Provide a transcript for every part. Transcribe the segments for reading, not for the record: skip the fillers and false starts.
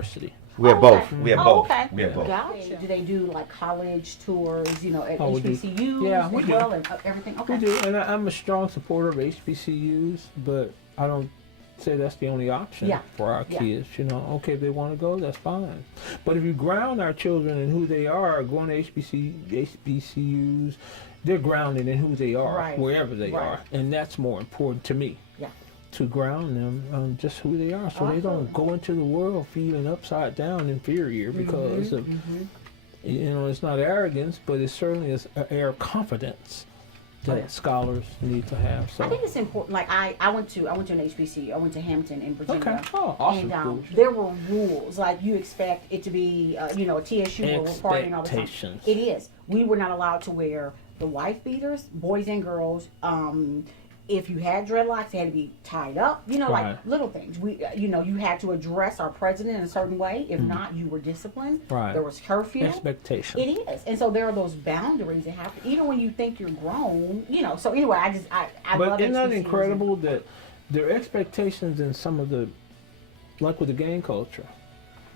university. We have both. We have both. Okay. We have both. Gotcha. Do they do like college tours, at We do. HBCUs Yeah, we as do. well and everything? Okay. We do, and I'm a strong supporter of HBCUs, but I don't say that's the only option for our kids. Okay, if they want to go, that's fine. But if you ground our children in who they are, going to HBCUs, they're grounded in who they are, wherever they are, and that's more important to me. Yeah. To ground them on just who they are, so they don't go into the world feeling upside down, inferior because of, it's not arrogance, but it certainly is an air of confidence that scholars need to have. So I think it's important. Like I went to an HBCU. I went to Hampton in Virginia. Okay. Oh, awesome. And there were rules. Like you expect it to be, a TSU where we're partying all the time. It is. We were not allowed to wear the wife beaters, boys and girls. If you had dreadlocks, they had to be tied up. Like little things. We, you had to address our president in a certain way. If not, you were disciplined. Right. There was curfew. Expectation. It is, and so there are those boundaries that have to, even when you think you're grown. So anyway, I but love. Isn't that incredible that their expectations in some of the, like with the gang culture,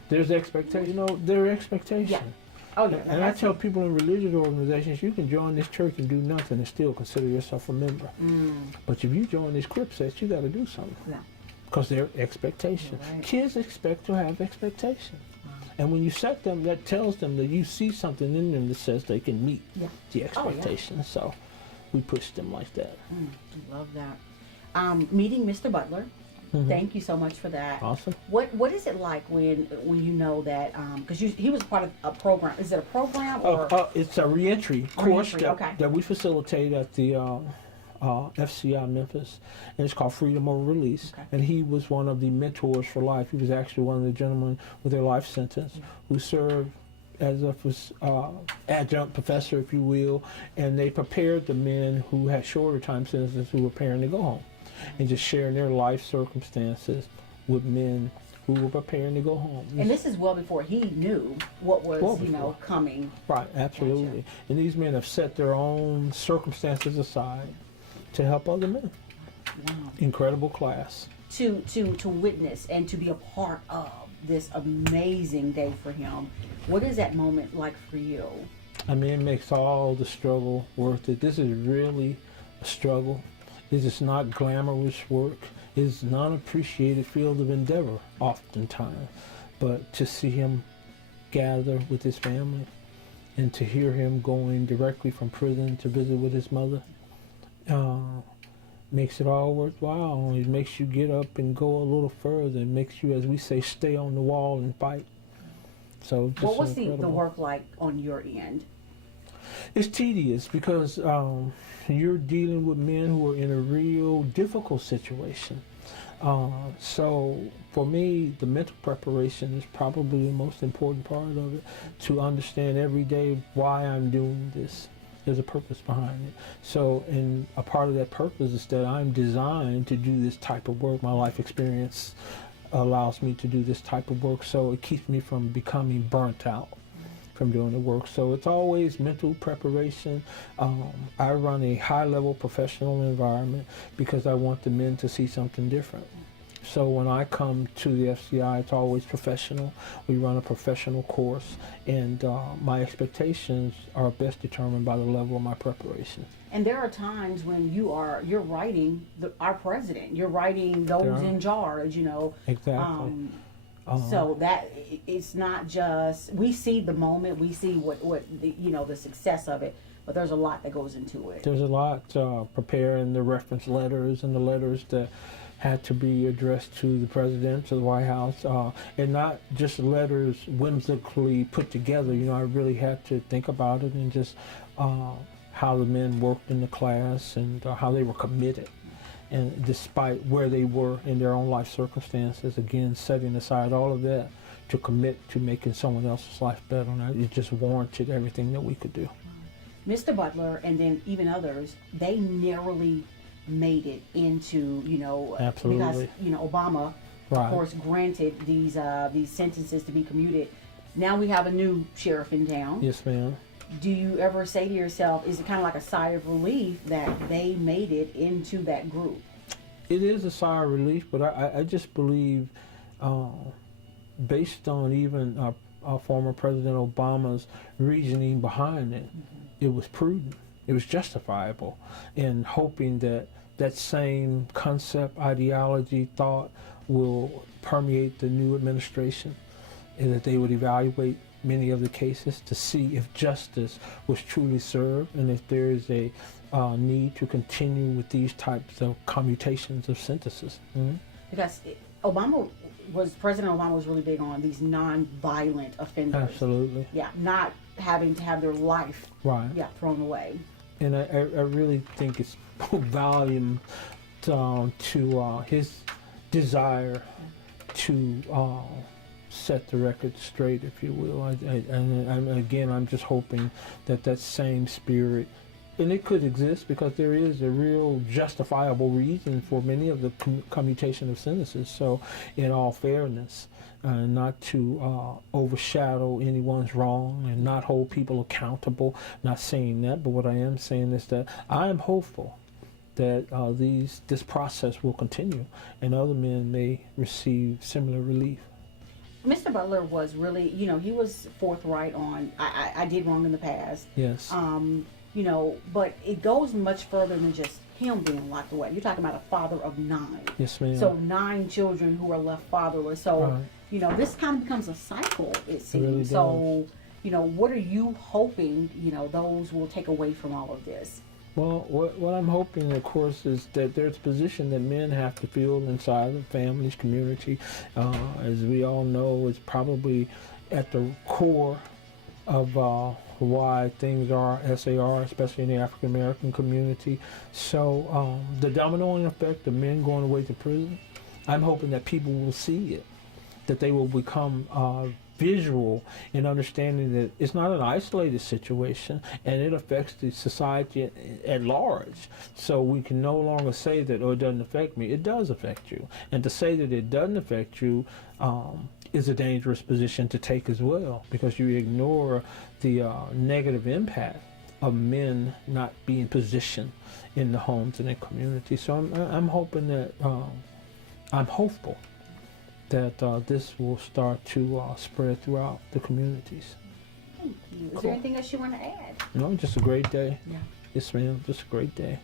there's expectation. Their expectation. Yeah. Oh, yeah. And I tell people in religious organizations, you can join this church and do nothing and still consider yourself a member. But if you join this crip set, you got to do something. Yeah. Because they're expectation. Right. Kids expect to have expectation. And when you set them, that tells them that you see something in them that says they can meet the expectation. So we push them like that. I love that. Meeting Mr. Butler. Thank you so much for that. Awesome. What is it like when you know that because he was part of a program? Is it a program or? It's a reentry course that we facilitate at the FCI Memphis, and it's called Freedom or Release. And he was one of the mentors for life. He was actually one of the gentlemen with their life sentence who served as a adjunct professor, if you will, and they prepared the men who had shorter time sentences who were preparing to go home. And just sharing their life circumstances with men who were preparing to go home. And this is well before he knew what was, coming. Right, absolutely. Gotcha. And these men have set their own circumstances aside to help other men. Wow. Incredible class. To witness and to be a part of this amazing day for him. What is that moment like for you? I mean, it makes all the struggle worth it. This is really a struggle. This is not glamorous work. It's an unappreciated field of endeavor oftentimes. But to see him gather with his family and to hear him going directly from prison to visit with his mother makes it all worthwhile. It makes you get up and go a little further. It makes you, as we say, stay on the wall and fight. So what was the work like on your end? It's tedious because you're dealing with men who are in a real difficult situation. So for me, the mental preparation is probably the most important part of it, to understand every day why I'm doing this. There's a purpose behind it. So, and a part of that purpose is that I'm designed to do this type of work. My life experience allows me to do this type of work, so it keeps me from becoming burnt out from doing the work. So it's always mental preparation. I run a high-level professional environment because I want the men to see something different. So when I come to the FCI, it's always professional. We run a professional course, and my expectations are best determined by the level of my preparation. And there are times when you're writing our president, you're writing those in charge, Exactly. So that it's not just, we see the moment, we see what the success of it, but there's a lot that goes into it. There's a lot preparing the reference letters and the letters that had to be addressed to the president, to the White House, and not just letters whimsically put together. I really had to think about it and just how the men worked in the class and how they were committed. And despite where they were in their own life circumstances, again, setting aside all of that to commit to making someone else's life better. And it just warranted everything that we could do. Mr. Butler and then even others, they narrowly made it into, Absolutely. Because, Obama, of course, granted these sentences to be commuted. Now we have a new sheriff in town. Yes, ma'am. Do you ever say to yourself, is it kind of like a sigh of relief that they made it into that group? It is a sigh of relief, but I just believe based on even former President Obama's reasoning behind it, it was prudent, it was justifiable, and hoping that that same concept, ideology, thought will permeate the new administration, and that they would evaluate many of the cases to see if justice was truly served and if there is a need to continue with these types of commutations of sentences. Mm-hmm. Because President Obama was really big on these non-violent offenders. Absolutely. Yeah, not having to have their life thrown away. And I really think it's volume to his desire to set the record straight, if you will. I'm just hoping that same spirit, and it could exist because there is a real justifiable reason for many of the commutation of sentences. So, in all fairness, not to overshadow anyone's wrong and not hold people accountable, not saying that, but what I am saying is that I am hopeful that this process will continue and other men may receive similar relief. Mr. Butler was really, he was forthright on, I did wrong in the past. Yes. But it goes much further than just him being locked away. You're talking about a father of 9. Yes, ma'am. So 9 children who are left fatherless. So, this kind of becomes a cycle, it seems. It really so, what are you hoping, those will take away from all of this? Well, what I'm hoping, of course, is that there's a position that men have to feel inside the families, community. As we all know, it's probably at the core of why things are as they are, especially in the African American community. So the dominoing effect of men going away to prison, I'm hoping that people will see it, that they will become visual in understanding that it's not an isolated situation and it affects the society at large. So we can no longer say that, it doesn't affect me. It does affect you. And to say that it doesn't affect you is a dangerous position to take as well, because you ignore the negative impact of men not being positioned in the homes and the community. So I'm hoping that, I'm hopeful that this will start to spread throughout the communities. Thank you. Is there anything else you want to add? No, just a great day. Yeah. Yes, ma'am. Just a great day.